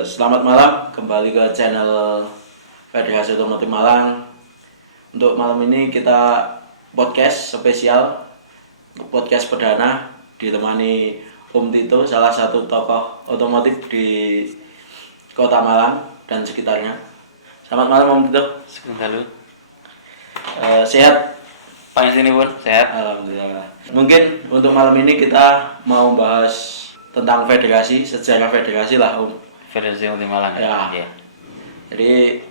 Selamat malam, kembali ke channel Federasi Otomotif Malang. Untuk malam ini kita podcast spesial, podcast perdana ditemani Om Tito, salah satu tokoh otomotif di Kota Malang dan sekitarnya. Selamat malam Om Tito. Halo. Sehat? Panggil sini Bun, sehat. Alhamdulillah. Mungkin untuk malam ini kita mau bahas tentang federasi, sejarah federasi lah Om. Federasi Otomotif Malang. Ya. Ya. Jadi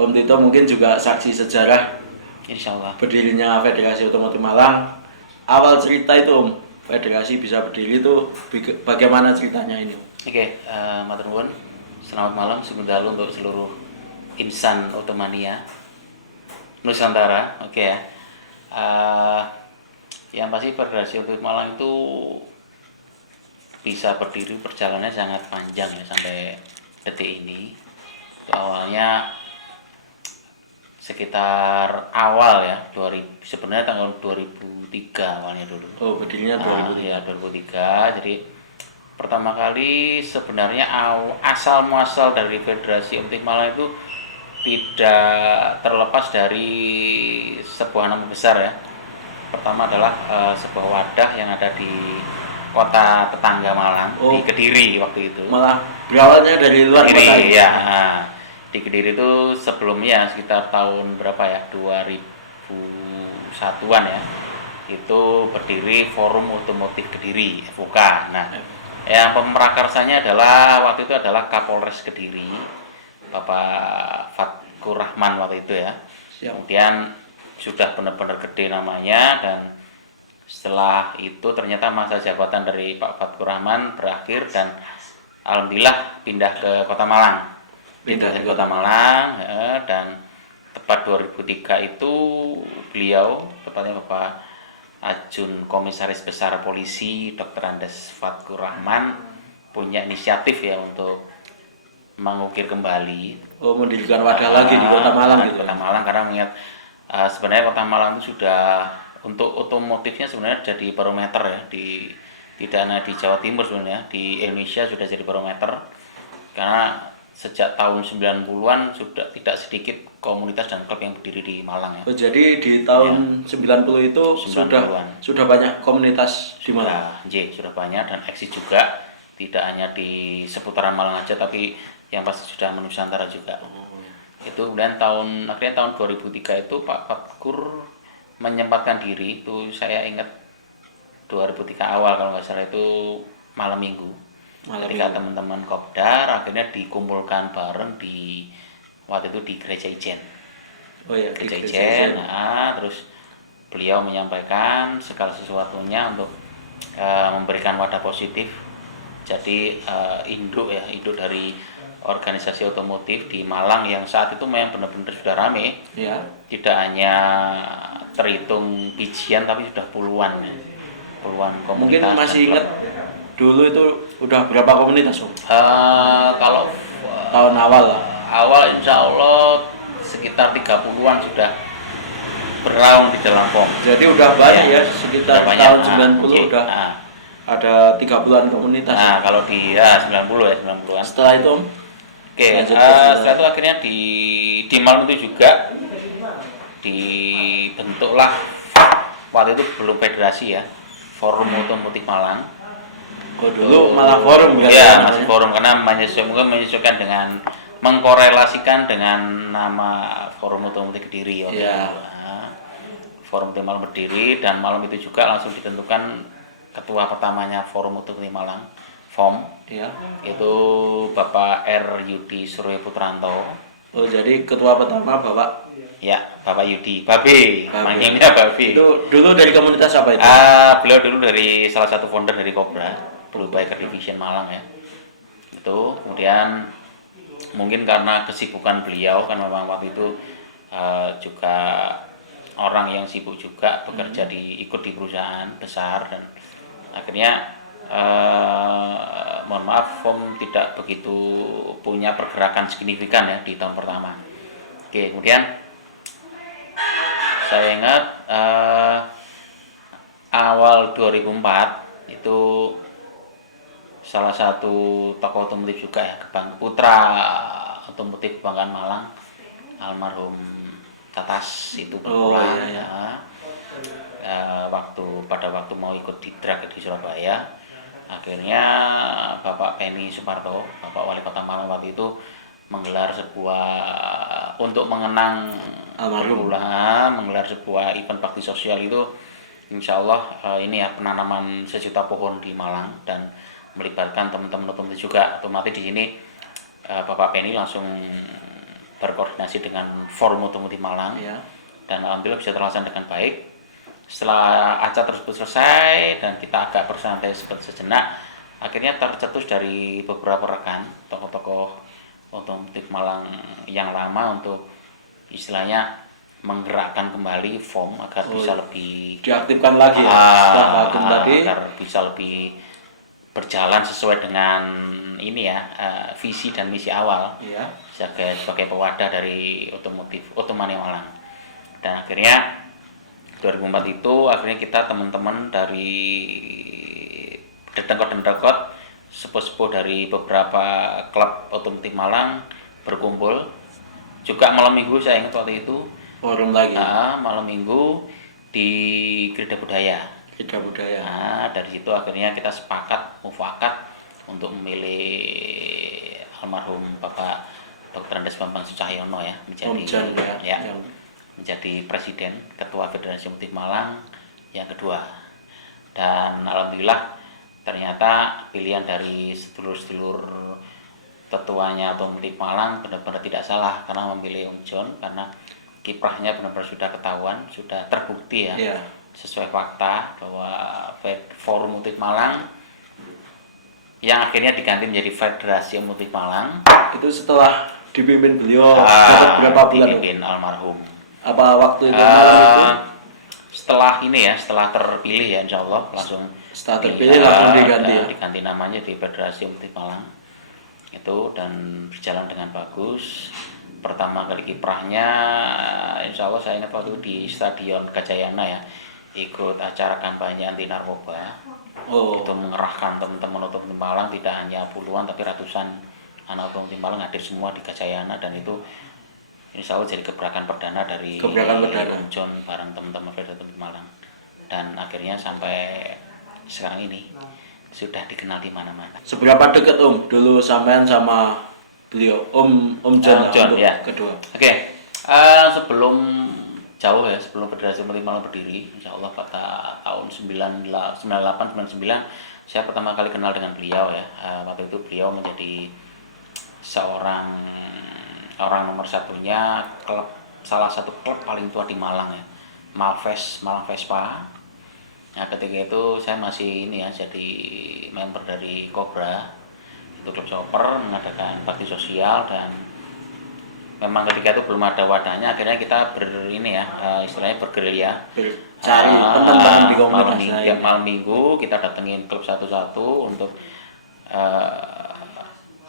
Om Tito mungkin juga saksi sejarah Insyaallah. berdirinya Federasi Otomotif Malang. Awal cerita itu Om, federasi bisa berdiri itu bagaimana ceritanya ini? Oke, matur nuwun. Selamat malam sebentar untuk seluruh insan otomania Nusantara. Oke ya. Yang pasti Federasi Otomotif Malang itu bisa berdiri, perjalanannya sangat panjang ya sampai detik ini. Itu awalnya sekitar awal ya 2000, sebenarnya tahun 2003 awalnya dulu. Oh, berdirinya 2003. Ya 2003. Jadi pertama kali sebenarnya asal muasal dari Federasi Otomotif Malang itu tidak terlepas dari sebuah nama besar ya. Pertama adalah sebuah wadah yang ada di kota tetangga Malang, di Kediri waktu itu. Malah berawalnya dari luar Kediri, kota itu. ya. Di Kediri itu sebelumnya sekitar tahun berapa ya, 2001-an ya, itu berdiri Forum Otomotif Kediri, FOK. Nah, yang pemerakarsanya adalah waktu itu adalah Kapolres Kediri, Bapak Fatkur Rahman waktu itu ya. Kemudian sudah benar-benar gede namanya, dan setelah itu ternyata masa jabatan dari Pak Fatkur Rahman berakhir dan alhamdulillah pindah ke Kota Malang. Pindah ke Kota Malang dan tepat 2003 itu beliau, tepatnya Bapak Ajun Komisaris Besar Polisi Dr. Andes Fatkur Rahman punya inisiatif ya untuk mengukir kembali. Mendirikan wadah lagi di Kota Malang gitu. Kota Malang, karena mengingat sebenarnya Kota Malang itu sudah untuk otomotifnya sebenarnya jadi barometer ya, tidak hanya di Jawa Timur, sebenarnya di Indonesia sudah jadi barometer, karena sejak tahun 90-an sudah tidak sedikit komunitas dan klub yang berdiri di Malang ya. Jadi di tahun 90 itu 90-an. sudah banyak komunitas di Malang. Sudah banyak, dan eksis juga, tidak hanya di seputaran Malang aja tapi yang pasti sudah menusantara juga. Itu kemudian akhirnya tahun 2003 itu Pak Fatkur menyempatkan diri, itu saya ingat 2003 awal kalau nggak salah, itu malam minggu. Ketika teman-teman Kopdar akhirnya dikumpulkan bareng di waktu itu di Gereja Ijen. Oh iya, Gereja Ijen. Nah, terus beliau menyampaikan segala sesuatunya untuk memberikan wadah positif. Jadi induk dari organisasi otomotif di Malang yang saat itu memang benar-benar sudah rame ya. Tidak hanya terhitung bijian tapi sudah puluhan komunitas. Mungkin masih ingat dulu itu udah berapa komunitas Om? Kalau tahun awal insya Allah sekitar 30-an sudah beraung di dalam POM. Jadi udah banyak ya, sekitar tahun 90 udah ada 30-an komunitas. Nah, kalau di 90-an. Setelah itu Om? Setelah itu akhirnya di Malang itu juga dibentuklah, waktu itu belum federasi ya, Forum Otomotif Malang. Dulu malah forum ya, masih forum, karena menyesuaikan dengan, mengkorelasikan dengan nama Forum Otomotif Kediri waktu itu. Forum Otomotif Malang berdiri, dan malam itu juga langsung ditentukan ketua pertamanya Forum Otomotif Malang, FOM, itu Bapak R. Yudi Suryo Putranto. Jadi ketua pertama Bapak? Ya, Bapak Yudi, Babe, manggilnya Babe. Itu dulu dari komunitas apa itu? Beliau dulu dari salah satu founder dari Cobra, Blue Biker Division Malang ya. Itu kemudian mungkin karena kesibukan beliau, kan memang waktu itu juga orang yang sibuk juga bekerja ikut di perusahaan besar, dan akhirnya mohon maaf, FOM tidak begitu punya pergerakan signifikan ya di tahun pertama. Oke, kemudian saya ingat awal 2004 itu salah satu tokoh otomotif juga ya, putra otomotif kebanggaan Malang, almarhum Tatas itu berpulang iya. pada waktu mau ikut di drag di Surabaya. Akhirnya Bapak Penny Suparto, Bapak Wali Kota Malang waktu itu menggelar sebuah untuk mengenang Almarhum. menggelar sebuah event bakti sosial itu, insya Allah ini ya penanaman 1 juta pohon di Malang dan melibatkan teman-teman otomotif juga. Otomatis di sini Bapak Penny langsung berkoordinasi dengan Forum Otomotif Malang Iya. dan alhamdulillah bisa terlaksana dengan baik. Setelah acara tersebut selesai dan kita agak bersantai sejenak, akhirnya tercetus dari beberapa rekan tokoh-tokoh otomotif Malang yang lama untuk istilahnya menggerakkan kembali FOM agar bisa lebih diaktifkan lagi ya setelah vakum tadi, agar bisa lebih berjalan sesuai dengan ini ya, visi dan misi awal iya. sebagai pewadah dari Otomani Malang. Dan akhirnya 2004 itu akhirnya kita teman-teman dari dedengkot sepuh-sepuh dari beberapa klub otomotif Malang berkumpul juga malam minggu, saya ingat waktu itu Forum lagi. malam minggu di Gereja Budaya. Nah, dari situ akhirnya kita mufakat untuk memilih almarhum Bapak Dr. Andes Bambang Sucahyono ya menjadi presiden ketua Federasi Otomotif Malang yang kedua. Dan alhamdulillah ternyata pilihan dari sedulur-sedulur tetuanya Otomotif Malang benar-benar tidak salah karena memilih Om John, karena kiprahnya benar-benar sudah ketahuan, sudah terbukti ya. Sesuai fakta bahwa Forum Otomotif Malang yang akhirnya diganti menjadi Federasi Otomotif Malang itu setelah dipimpin beliau berapa bulan? Dipimpin almarhum. Apa waktu itu? Setelah terpilih ya, insya Allah langsung setelah terpilih langsung diganti namanya di Federasi Otomotif Malang itu, dan berjalan dengan bagus. Pertama kali kiprahnya insya Allah saya ingat waktu di Stadion Gajayana ya, ikut acara kampanye anti narkoba. Itu mengerahkan teman-teman otomotif Malang, tidak hanya puluhan tapi ratusan anak otomotif Malang hadir semua di Gajayana, dan itu insya Allah jadi gebrakan perdana dari Om John bareng teman-teman Federasi Otomotif Malang, dan akhirnya sampai sekarang ini sudah dikenal di mana-mana. Seberapa dekat Om dulu sampean sama beliau, Om John ya kedua? Sebelum Federasi Otomotif Malang berdiri, insya Allah pada tahun 98-99 saya pertama kali kenal dengan beliau ya. Waktu itu beliau menjadi seorang orang nomor satunya salah satu klub paling tua di Malang ya, Malang Vespa. Nah, ketika itu saya masih jadi member dari Cobra, itu klub chopper mengadakan bakti sosial, dan memang ketika itu belum ada wadahnya, akhirnya kita istilahnya bergerilya cari teman di komunitas. Tiap malam minggu kita datengin klub satu-satu untuk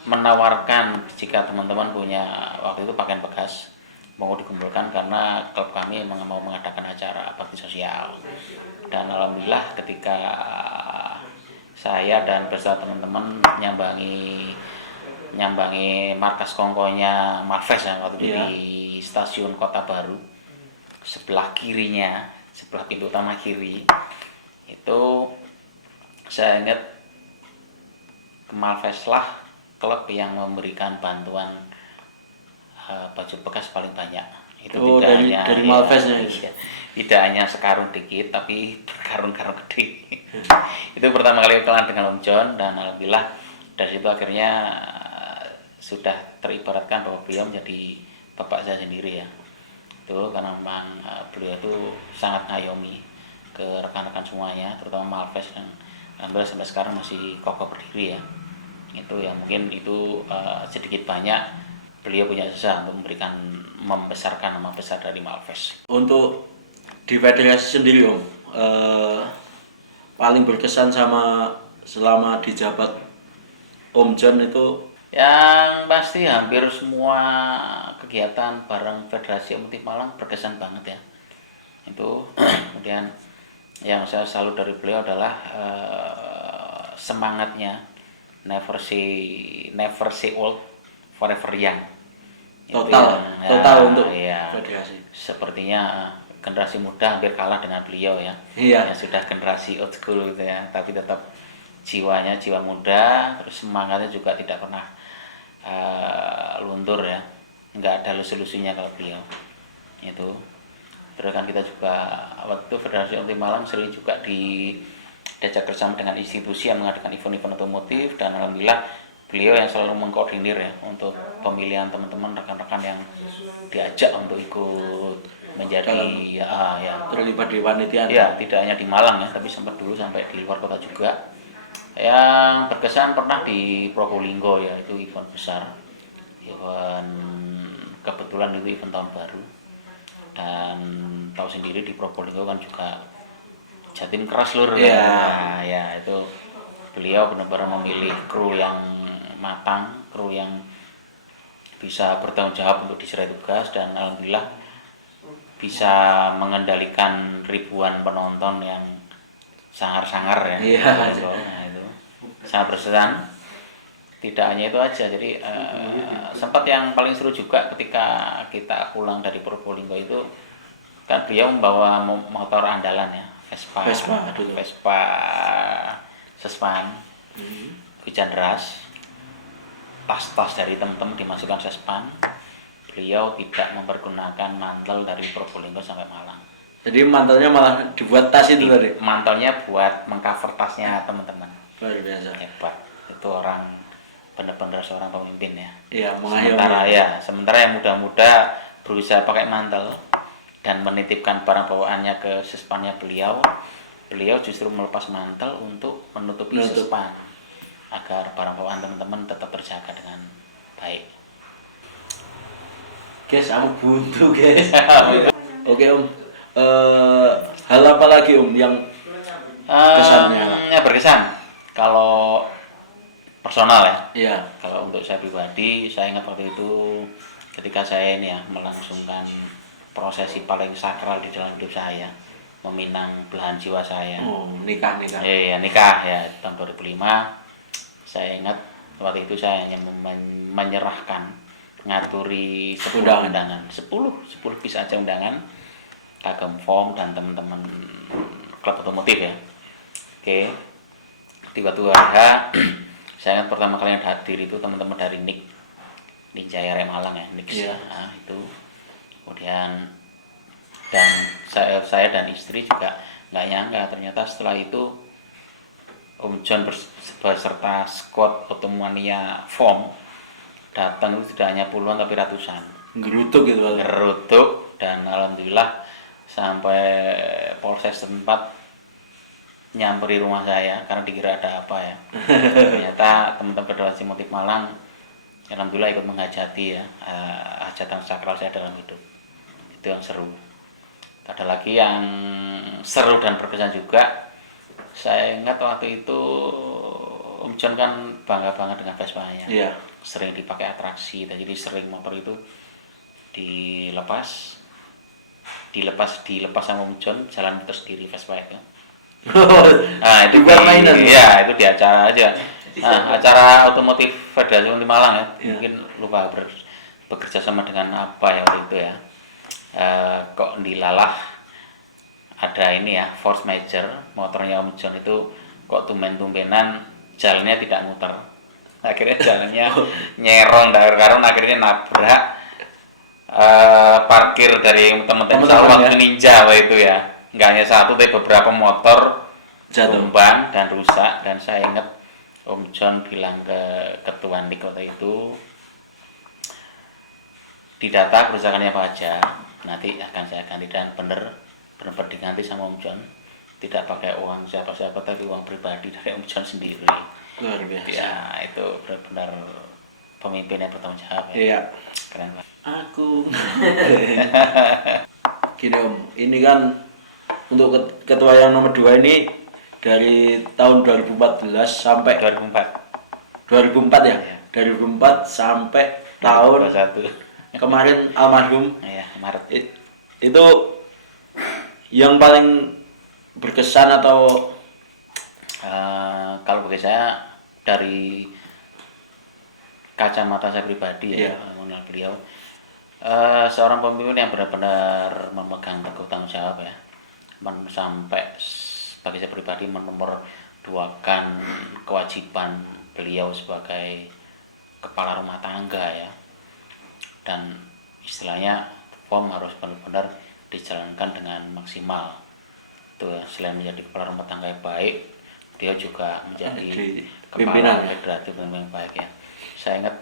menawarkan jika teman-teman punya waktu itu pakaian bekas mau dikumpulkan, karena klub kami memang mau mengadakan acara bakti sosial. Dan alhamdulillah ketika saya dan beserta teman-teman nyambangi markas kongkonya Malves yang waktu itu di stasiun Kota Baru, sebelah pintu utama kiri itu saya ingat Malves lah klub yang memberikan bantuan baju bekas paling banyak. Itu dari Malvesnya tidak hanya sekarung dikit tapi berkarung-karung gede. Itu pertama kali kenalan dengan Om John, dan alhamdulillah dari situ akhirnya sudah teribaratkan bahwa beliau menjadi bapak saya sendiri ya. Itu karena memang beliau itu sangat ngayomi ke rekan-rekan semuanya, terutama Malves, dan alhamdulillah sampai sekarang masih kokoh berdiri ya. Itu ya, mungkin itu sedikit banyak beliau punya jasa untuk membesarkan nama besar dari Malves. Untuk di federasi sendiri Om, paling berkesan selama di jabat Om John itu? Yang pasti hampir semua kegiatan bareng Federasi Otomotif Malang berkesan banget ya. Itu kemudian yang saya salut dari beliau adalah semangatnya never say old, forever young. Itu Total untuk ya, federasi. sepertinya generasi muda hampir kalah dengan beliau ya. Iya. Yang sudah generasi old school gitu ya, tapi tetap jiwanya jiwa muda, terus semangatnya juga tidak pernah luntur ya. Nggak ada lusu-lusunya kalau beliau. Itu. Terus kan kita juga waktu Federasi Otomotif Malang sering juga diajak bersama dengan institusi yang mengadakan event-event otomotif, dan alhamdulillah beliau yang selalu mengkoordinir ya untuk pemilihan teman-teman rekan-rekan yang diajak untuk ikut menjadi terlibat di panitiaan. Ya, tidak hanya di Malang ya, tapi sempat dulu sampai di luar kota juga. Yang berkesan pernah di Probolinggo ya, itu event besar. Event kebetulan itu event tahun baru. Dan tahu sendiri di Probolinggo kan juga Jatim keras lur. Iya. Ya, itu beliau benar-benar memilih kru yang matang, kru yang bisa bertanggung jawab untuk diserai tugas, dan alhamdulillah bisa mengendalikan ribuan penonton yang sangar-sangar ya. Iya. Nah, itu sangat berkesan. Tidak hanya itu aja, jadi sempat yang paling seru juga ketika kita pulang dari Probolinggo itu kan beliau membawa motor andalan ya, Vespa Sespan. Hujan deras, tas-tas dari teman-teman dimasukkan Sespan. Beliau tidak mempergunakan mantel dari Probolinggo sampai Malang. Jadi mantelnya malah dibuat tas itu tadi. Mantelnya buat mengcover tasnya teman-teman. Luar biasa. Hebat. Itu orang benar-benar seorang pemimpin ya. Iya, mengayomi. Sementara yang muda-muda berusaha pakai mantel dan menitipkan barang bawaannya ke sespannya beliau justru melepas mantel untuk menutupi sespan agar barang bawaan teman-teman tetap terjaga dengan baik. Guys, aku buntu guys. Oke Om. Hal apa lagi Om yang kesannya? Berkesan. Kalau personal ya. Iya. Kalau untuk saya pribadi, saya ingat waktu itu ketika saya ini ya melangsungkan prosesi paling sakral di dalam hidup saya, meminang belahan jiwa saya. Oh, nikah. Iya, nikah ya tahun 2005. Saya ingat waktu itu saya hanya menyerahkan ngaturi 10 undangan, 10 piece aja undangan, kagem form dan teman-teman klub otomotif ya. Oke. Tiba-tiba saya ingat pertama kali yang hadir itu teman-teman dari NIK Jaya Raya Malang ya, NIK yeah. Nah, itu kemudian dan saya dan istri juga nggak nyangka ternyata setelah itu Om John beserta squad Otomania Form datang itu tidak hanya puluhan tapi ratusan. Gerutuk dan alhamdulillah sampai polsek setempat nyamperi rumah saya karena dikira ada apa ya. Ternyata teman-teman Federasi Otomotif Malang alhamdulillah ikut menghajati ya hajatan sakral saya dalam hidup. Itu yang seru. Ada lagi yang seru dan berkesan juga. Saya ingat waktu itu Om John kan bangga banget dengan Vespa-nya. Iya. Sering dipakai atraksi, dan jadi sering motor itu dilepas sama Om John jalan terus sendiri Vespa itu. Nah, itu mainan. Iya, itu di acara aja. Nah, acara otomotif Federasi Otomotif Malang ya. Yeah. Mungkin lupa bekerja sama dengan apa ya waktu itu ya. Kok dilalah ada ini ya, force major, motornya Om John itu kok tumben-tumbenan jalannya tidak muter. Akhirnya jalannya nyerong dari karun, akhirnya nabrak parkir dari teman-teman waktu ninja waktu itu ya. Nggak hanya satu, tapi beberapa motor tumbang dan rusak. Dan saya ingat Om John bilang ke ketua NIK waktu itu, didata kerusakannya apa aja, nanti akan saya ganti, dan benar diganti sama Om John. Tidak pakai uang siapa-siapa, tapi uang pribadi dari Om John sendiri. Luar biasa. Ya, itu benar-benar pemimpin yang bertanggung jawab ya. Iya. Keren banget. Aku. Gini Om, ini kan untuk ketua yang nomor 2 ini dari tahun 2014 sampai 2004 ya. Dari 2004 sampai tahun 2021. Kemarin almarhum. Iya, Maret. Itu yang paling berkesan atau kalau bagi saya dari kacamata saya pribadi ya, Iya. mengenal beliau seorang pemimpin yang benar-benar memegang teguh tanggung jawab ya, sampai bagi saya pribadi menomor duakan kewajiban beliau sebagai kepala rumah tangga ya, dan istilahnya form harus benar-benar dijalankan dengan maksimal tuh ya. Selain menjadi kepala rumah tangga yang baik, dia juga menjadi pimpinan kepala federatif yang baik ya. Saya ingat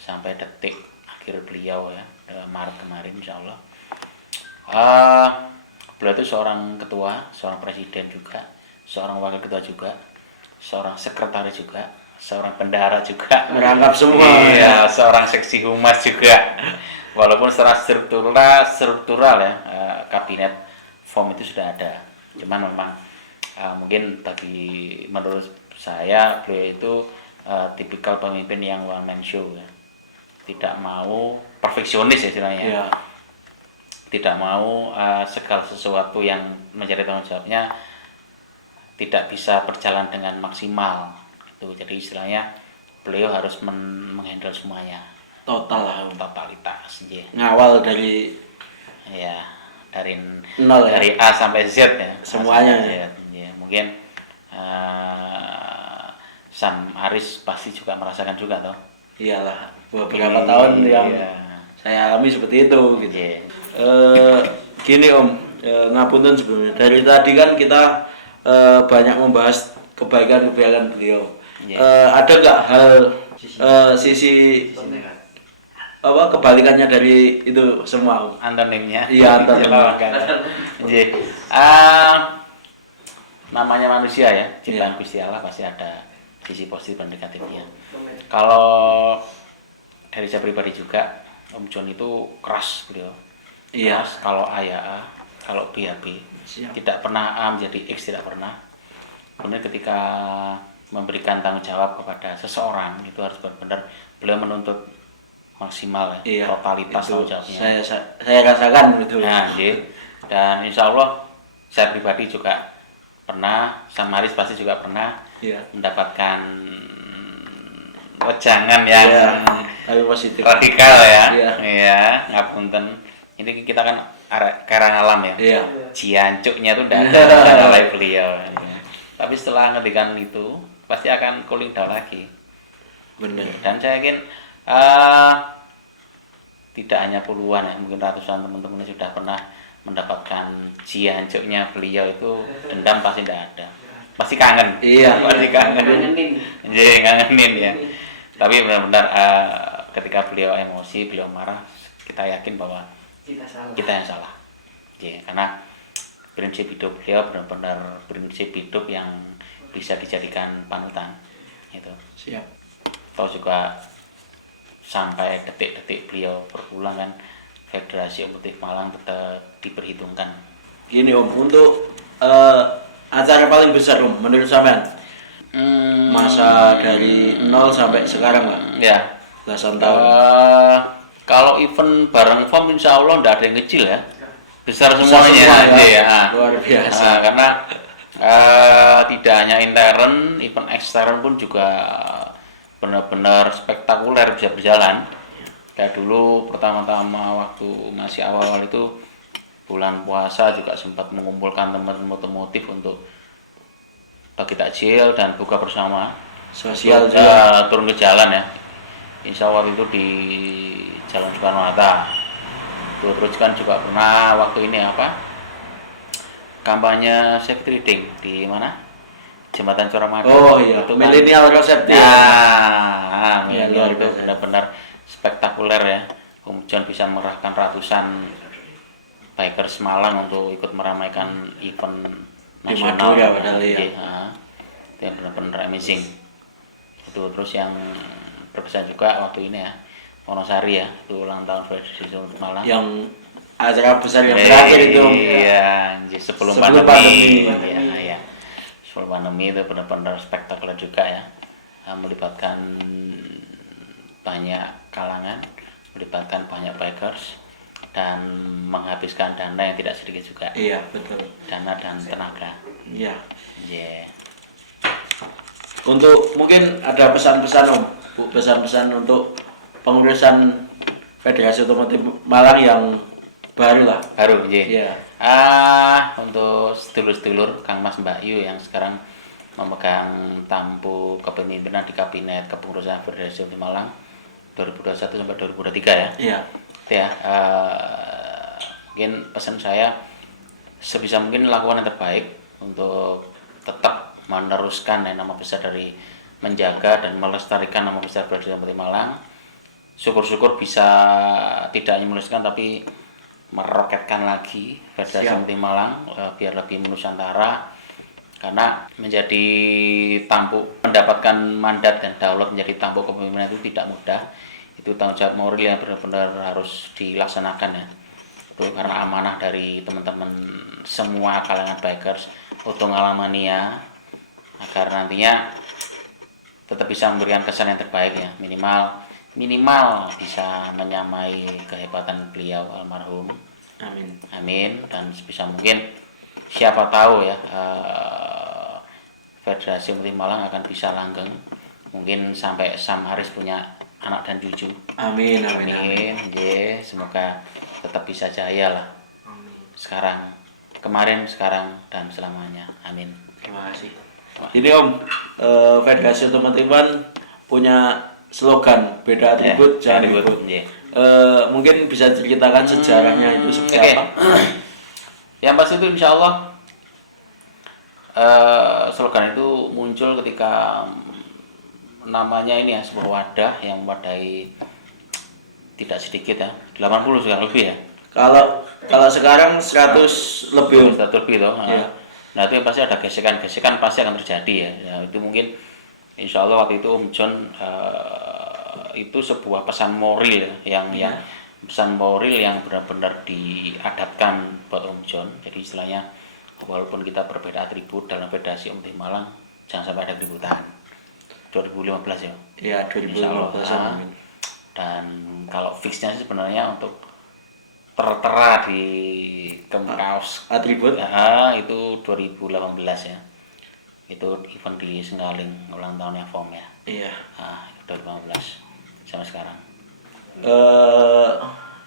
sampai detik akhir beliau ya, Maret kemarin insya Allah, beliau itu seorang ketua, seorang presiden juga, seorang wakil ketua juga, seorang sekretaris juga, seorang bendahara juga, merangkap semua. iya, seorang seksi humas juga. Walaupun secara struktural ya, kabinet form itu sudah ada, cuman memang mungkin menurut saya beliau itu tipikal pemimpin yang one man show ya, tidak mau perfeksionis istilahnya, Iya. tidak mau segala sesuatu yang menjadi tanggung jawabnya tidak bisa berjalan dengan maksimal itu. Jadi istilahnya beliau harus menghandle semuanya Total lah. totalitas ya. Ngawal dari Ya, dari nol ya. dari A sampai Z ya, Semuanya A sampai Z. Ya, mungkin Sam Aris pasti juga merasakan juga toh. Iyalah, beberapa tahun yang Iya. saya alami seperti itu gitu. Iya. Gini Om, ngapunten sebelumnya. Dari tadi kan kita banyak membahas kebaikan-kebaikan beliau. Iya. Ada nggak hal sisi kebalikannya dari itu semua Om? Antonimnya. Iya, antonim. Iya. Namanya manusia ya, ciptaan Gusti Allah pasti ada sisi positif dan negatifnya. Kalau dari saya pribadi juga, Om John itu keras beliau. Iya. Keras, kalau A ya A, kalau B ya B. Siap. Tidak pernah A menjadi X, tidak pernah. Kemudian ketika memberikan tanggung jawab kepada seseorang itu harus benar-benar beliau menuntut maksimal ya, Iya, totalitas itu tanggung jawabnya. saya rasakan itu. Nah, dan insya Allah saya pribadi juga pernah, Samaris pasti juga pernah Iya. mendapatkan wejangan yang Iya, tapi positif. radikal ya. Iya. Iya, ngapunten. Ini kita kan karang alam ya. Iya. Ciancuknya tuh tidak ada oleh beliau. Tapi setelah ngedikan itu pasti akan cooling down lagi. Benar. Dan saya yakin tidak hanya puluhan ya, mungkin ratusan teman-teman yang sudah pernah mendapatkan ciancuknya beliau itu, dendam pasti tidak ada. Pasti kangen. Iya. Pasti kangen. Ngangenin. Iya, ngangenin ya. Tapi benar-benar ketika beliau emosi, beliau marah, kita yakin bahwa Kita salah. kita yang salah. Ya, karena prinsip hidup beliau benar-benar prinsip hidup yang bisa dijadikan panutan. Itu. Siap. Atau juga sampai detik-detik beliau berpulang kan, Federasi Otomotif Malang tetap diperhitungkan. Gini Om, untuk acara paling besar Om menurut sampean masa dari 0 sampai sekarang Pak, Ya. belasan tahun. Kalau event bareng FOM insya Allah tidak ada yang kecil ya, besar Besar semuanya. semua, ya. Iya. Luar biasa. Karena tidak hanya intern, event ekstern pun juga benar-benar spektakuler bisa berjalan. Kayak dulu pertama-tama waktu masih awal-awal itu bulan puasa juga sempat mengumpulkan teman-teman otomotif untuk bagi takjil dan buka bersama. Sosial Terus, juga. turun ke jalan ya. Insya Allah itu di Jalan Soekarno Hatta. Terus kan juga pernah waktu ini kampanye safety riding di mana? Jembatan Suramadu. Oh iya, Itu kan- milenial road safety. Nah, Ya, milenial luar itu biasa. benar-benar spektakuler ya. Kemudian bisa mengerahkan ratusan bikers Malang untuk ikut meramaikan event Di nasional. Madura padahal ya. Itu yang benar-benar amazing. Itu terus yang berkesan juga waktu ini ya, Wonosari ya, itu ulang tahun Federasi Otomotif Malang. Yang acara besar yang terakhir itu Om. Iya, sebelum Sebelum pandemi. pandemi. Iya. Sebelum pandemi itu benar-benar spektakuler juga ya. Melibatkan banyak kalangan, melibatkan banyak bikers dan menghabiskan dana yang tidak sedikit juga. Iya, betul. Dana dan tenaga. Iya. Yeah. Untuk mungkin ada pesan-pesan Om pesan-pesan untuk pengurusan Federasi Otomotif Malang yang baru lah. Baru, nggih. Iya. Untuk sedulur-sedulur Kang Mas Mbak Yu yang sekarang memegang tampuk kepemimpinan di Kabinet Kepengurusan Federasi Otomotif Malang 2021 sampai 2023 ya. Iya. Ya, mungkin pesan saya sebisa mungkin lakukan yang terbaik untuk tetap meneruskan nama besar dari menjaga dan melestarikan nama besar Federasi Otomotif Malang. Syukur-syukur bisa tidak hanya melestarikan tapi meroketkan lagi Federasi Otomotif Malang biar lebih menusantara, karena menjadi tampuk, mendapatkan mandat dan daulat menjadi tampuk kepemimpinan itu tidak mudah. Itu tanggung jawab moral yang benar-benar harus dilaksanakan ya. Itu karena amanah dari teman-teman semua kalangan bikers Utung Alamania, agar nantinya tetap bisa memberikan kesan yang terbaik ya, minimal bisa menyamai kehebatan beliau almarhum. Amin. Dan sebisa mungkin siapa tahu ya, Federasi Otomotif Malang akan bisa langgeng, mungkin sampai Sam Haris punya anak dan cucu. Amin. Yeah, semoga tetap bisa jaya lah. Kemarin, sekarang dan selamanya. Amin. Terima kasih. Ini Om, Federasi Otomotif punya slogan beda atribut jangan ribut. Mungkin bisa ceritakan sejarahnya itu seperti apa? Yang pasti itu insya Allah slogan itu muncul ketika namanya ini ya, sebuah wadah yang mewadai tidak sedikit ya, 80 sekarang lebih ya. Kalau sekarang 100 lebih. 100 lebih toh. Ya. Nah itu pasti ada gesekan pasti akan terjadi ya. Itu mungkin insya Allah waktu itu Om John itu sebuah pesan moral yang pesan moral yang benar-benar diadapkan buat Om John. Jadi istilahnya walaupun kita berbeda atribut dalam Federasi Otomotif Malang, jangan sampai ada keributan. 2015 ya. Iya, 2015. Dan kalau fixnya sih sebenarnya untuk tertera di kaos atribut itu 2018 ya. Itu event di Senggaling ulang tahunnya FOM ya. Iya. 2015 sampai sekarang.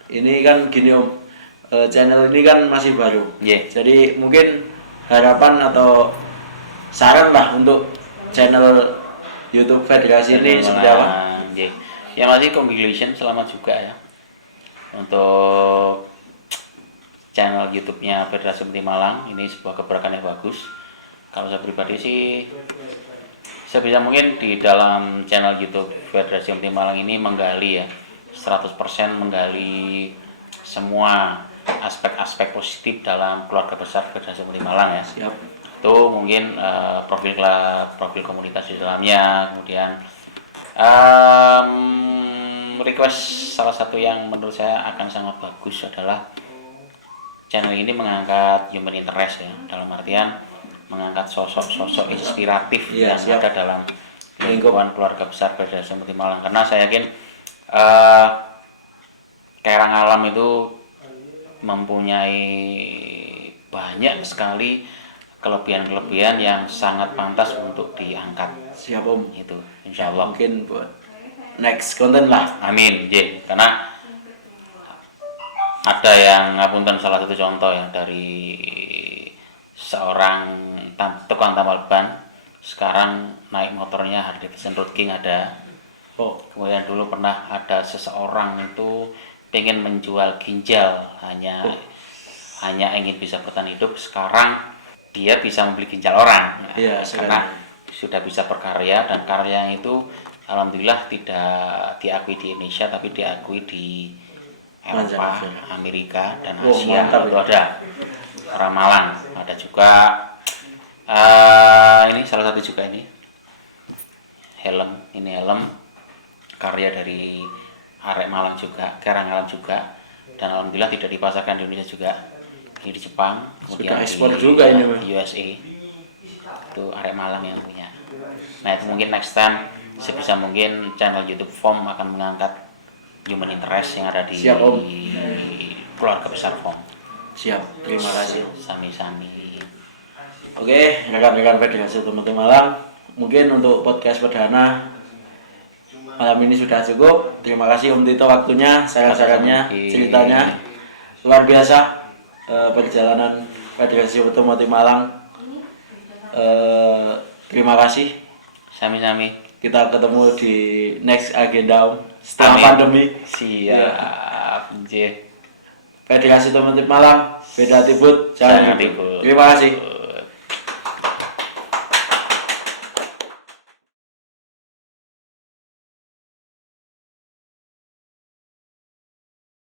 Ini kan gini Om, channel ini kan masih baru. Yeah. Jadi mungkin harapan atau saran lah untuk channel YouTube Federasi ini seperti apa? Yeah. Ya masih congratulations, selamat juga ya untuk channel YouTube-nya Federasi Otomotif Malang. Ini sebuah gebrakan yang bagus. Kalau saya pribadi sih sebisa mungkin di dalam channel YouTube Federasi Otomotif Malang ini menggali ya 100% menggali semua aspek-aspek positif dalam keluarga besar Federasi Otomotif Malang ya. Siap. Itu mungkin profil komunitas di dalamnya, kemudian request salah satu yang menurut saya akan sangat bagus adalah channel ini mengangkat human interest ya, dalam artian mengangkat sosok-sosok inspiratif yang ada dalam lingkungan keluarga besar Federasi Otomotif Malang, karena saya yakin Kairang Alam itu mempunyai banyak sekali kelebihan-kelebihan yang sangat pantas untuk diangkat. Siap Om. Itu insya Allah. Mungkin buat next konten lah. Amin. Karena ada yang ngapunten salah satu contoh ya dari seorang tukang tambal ban, sekarang naik motornya Harley Davidson Road King ada. Kemudian dulu pernah ada seseorang itu pengen menjual ginjal, hanya ingin bisa bertahan hidup. Sekarang dia bisa membeli ginjal orang karena sudah bisa berkarya, dan karya itu alhamdulillah tidak diakui di Indonesia tapi diakui di Eropa, Amerika dan Asia. Itu ada orang Malang, ada juga ini salah satu juga ini helm karya dari arek Malang juga, Kairang Alam juga, dan alhamdulillah tidak dipasarkan di Indonesia juga. Ini di Jepang, kemudian sudah ekspor juga ini USA. Itu arek Malang yang punya. Nah itu mungkin next time sebisa mungkin channel YouTube FOM akan mengangkat human interest yang ada di keluarga besar FOM. Siap, terima kasih. Sami-sami. Oke, rekan-rekan Federasi Otomotif Malang, mungkin untuk podcast perdana malam ini sudah cukup. Terima kasih Om Tito waktunya, saran-sarannya, Sama-sama. ceritanya luar biasa. Perjalanan Federasi Otomotif Malang. Terima kasih. Sami-sami. Kita ketemu di next agenda Om, setelah Amin. pandemi. Siap. J. Federasi Otomotif Malang, beda tibut, Jangan jangan ribut. ribut. Terima kasih.